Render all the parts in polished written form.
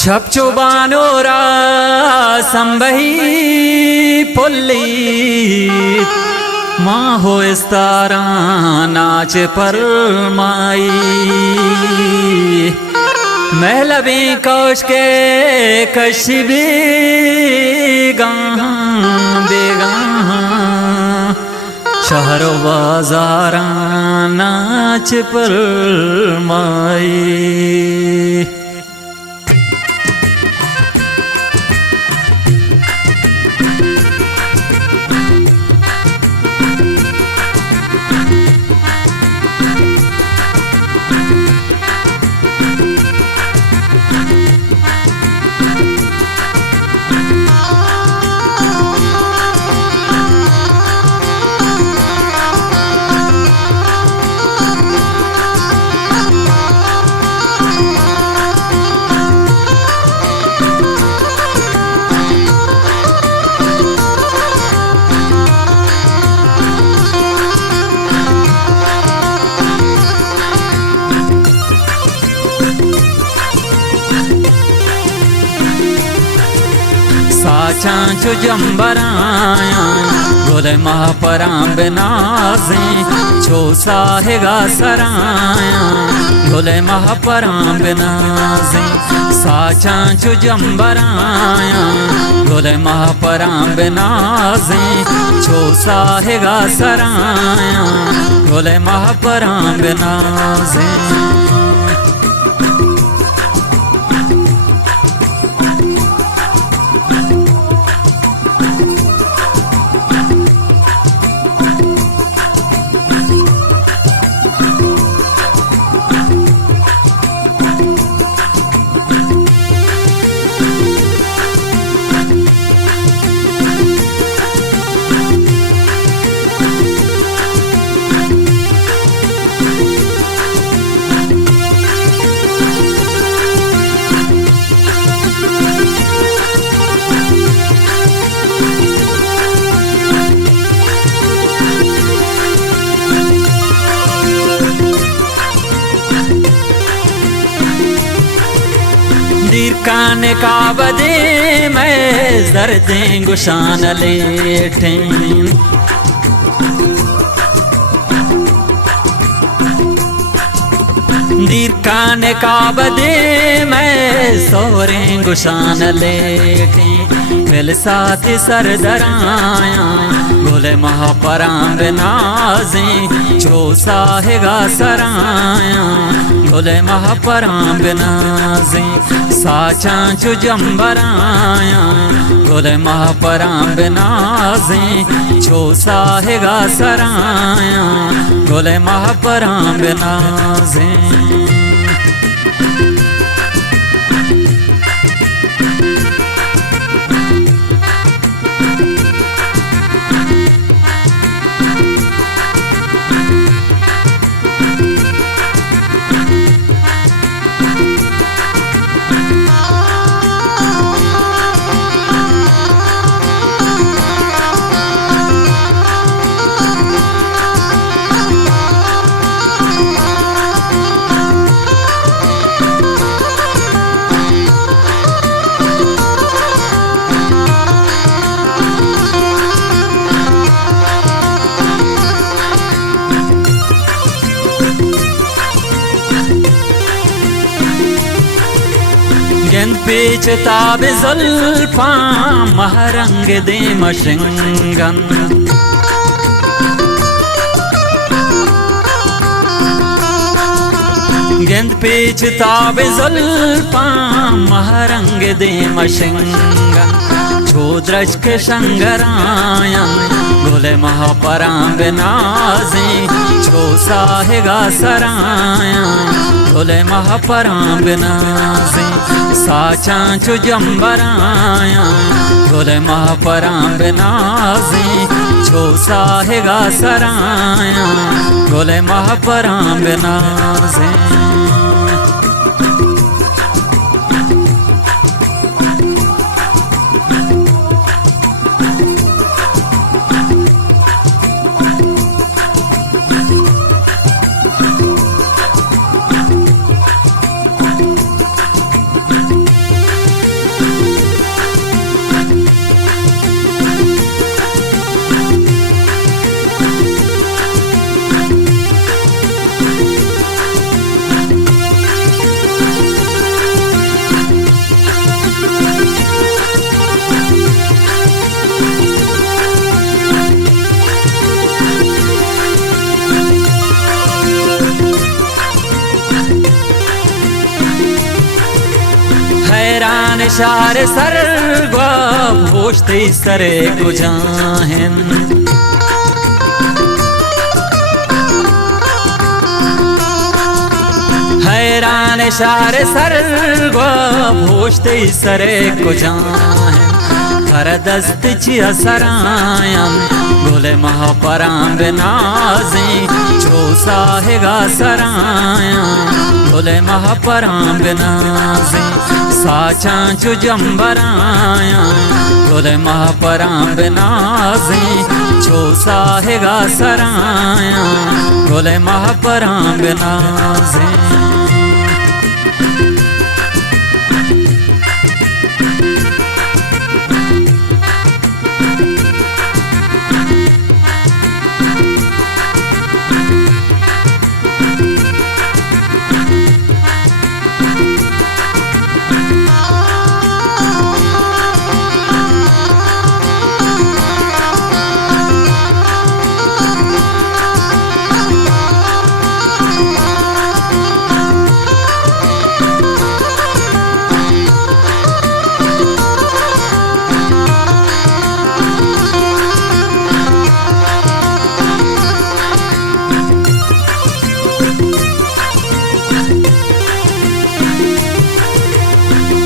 शपचो बानोरा संबही pulley माँ हो इस्तारा नाच पर माई महलबी कौश के कशिबी गाहाँ बेगाहाँ शहरो बाजारा नाच पर माई। साचांचो जंबराया गोले महापरां बिनाजे छो साहेगा सराया गोले महापरां बिनाजे साचांचो जंबराया गोले महापरां बिनाजे छो साहेगा सराया गोले महापरां बिनाजे। दीर कान का बदे मैं जरदे गुशान लेटे दीर कान का बदे मैं सोरे गुशान लेटे मिल साथ सर दराया गोले महापरां बिनाजे छो साहेगा सराया गोले महापरां बिनाजे साचांचो जंबराया गोले महापरां बिनाजे छो साहेगा सराया गोले महापरां बिनाजे। गेंद पेच ताब ज़ुल्फ़ा महरंग दे मशिंगन गेंद पेच ताब ज़ुल्फ़ा महरंग दे मशिंगन छो द्रज के शंगरायन गोले महापरां बिनाजे छो साहेगा सराया गोले महापरां बिनाजे साचांचो जंबराया गोले महापरां बिनाजे छो साहेगा सराया गोले महापरां बिनाजे। हैरान शार सर्वा भोजते सरे को जाहिन हैरान शार सर्वा भोजते सरे को जाहिन कर दस्त चिया सरायम गोले महापराम नाजे जो साहेगा सराया गोले महापराम नाजे साचा जो जम्बराया गोले महापराम नाजे जो साहेगा सराया गोले महापराम नाजे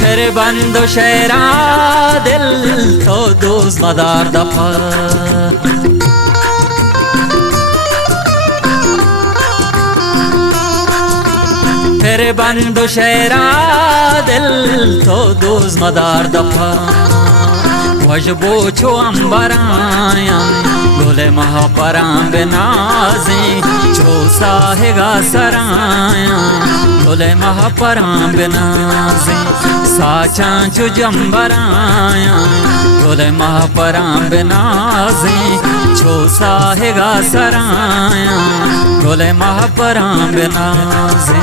फिर बंदो शेरा दिल तो दोस्त मदार दफा फिर बंदो शेरा दिल तो दोस्त मदार दफा वजबो छो अंबराया गोले महापराम नाजे जो साहेगा सराया गोले महापराम नाजे साचा जो जम्बराया गोले महापराम नाजे जो साहेगा सराया गोले महापराम नाजे